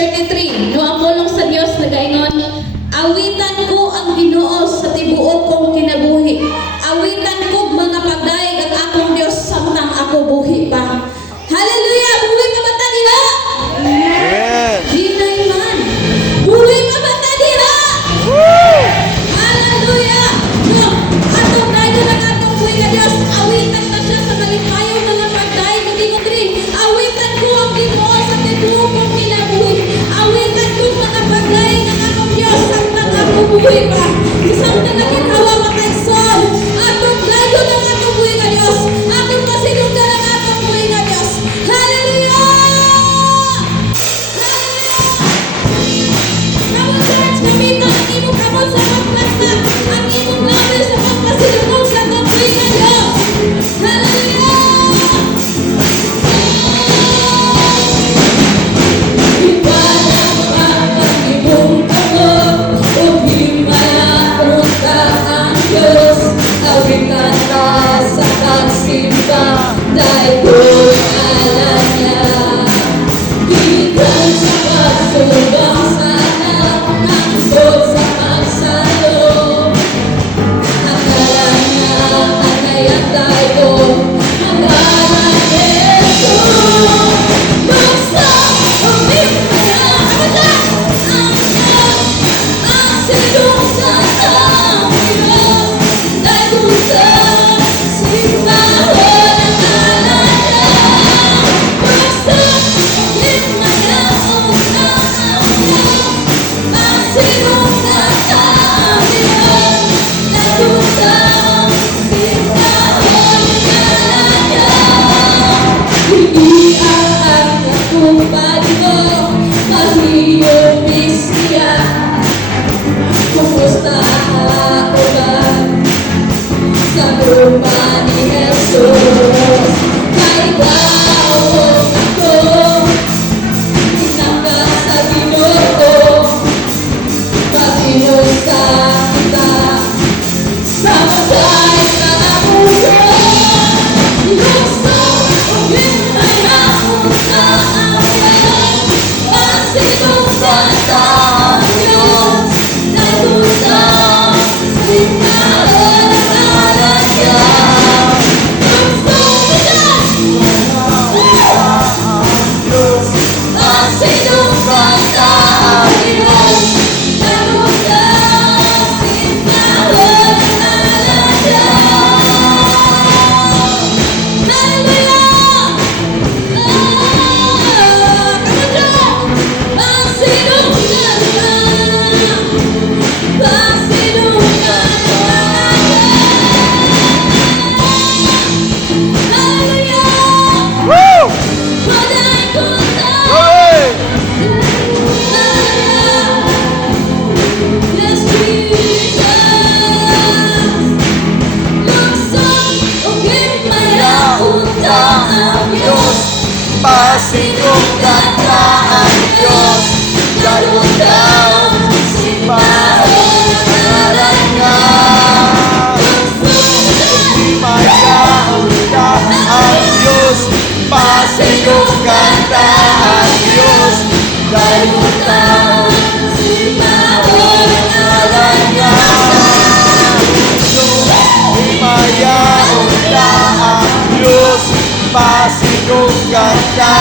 33. No, ang pulong sa Dios nagaingon, awitan ko ang Ginoo sa tibuok kong kinabuhi. Awitan ko mga pagdaig ang akong Dios samtang ako buhi pa. Hallelujah! Buhi ka ba taniha? Yes. Hinay man. Buhi ka ba taniha? Hallelujah! No, atong dayo ng atong buhi nga Dios, awitan na siya sa malipayon mga pagdaig ng Ginoo diri. Awitan ko ang Ginoo sa tibuok kong kinabuhi. Awitan ko mga pagdaig ang akong Dios samtang ako buhi pa. Isang naging hawa makaigsoon. Atong dayo ng atong buhi nga Dios. Atong kasinunggan ang atong buhi nga Dios. Hallelujah! Kamon church, gamitan ang imong kamon sa pagplasta, ang imong labi sa pagkasilugod sa atong buhi nga Dios. Hallelujah! Iwanan ang imong kamot, o himayaon ka ang Diyos. Awitan ka sa pagsimba, dahil ko'y alam niya. Gikan sa pagsubang sana, hangtod sa pagsalo. Akala niya kanayan tayo, hanggang Jesus. Basta umipaya ang Diyos, ang sinungsan ang Diyos. Dahil kung sa simbahan ang ngalan niya, basta umipaya ang Diyos, ang sinungsan ang Diyos. Dahil kung sa simbahan ang ngalan niya, hindi ang akong pagko, mahiyong bisya. Kumusta ako ba sa lupa ni Jesus? Kaigawon ako, pinanggas sa Ginoo, pag-inusta kita sa matay na puso. Gusto kong mayaon ka ang Diyos, masinungsan ka ang Diyos. Dahil kung sa simbahan ang ngalan niya, gusto ko dyan, masinungsan ka ang Diyos. Dahil kung sa simbahan ang ngalan niya. Hallelujah! Woo! Glory! Pasinunggan ka ang Diyos, lalo daw simbahan ang ngalan niya. Himayaon ka ang Diyos, pasinunggan ka ang Diyos, lalo daw simbahan ang ngalan niya. Himayaon ka ang Diyos, pasinunggan ka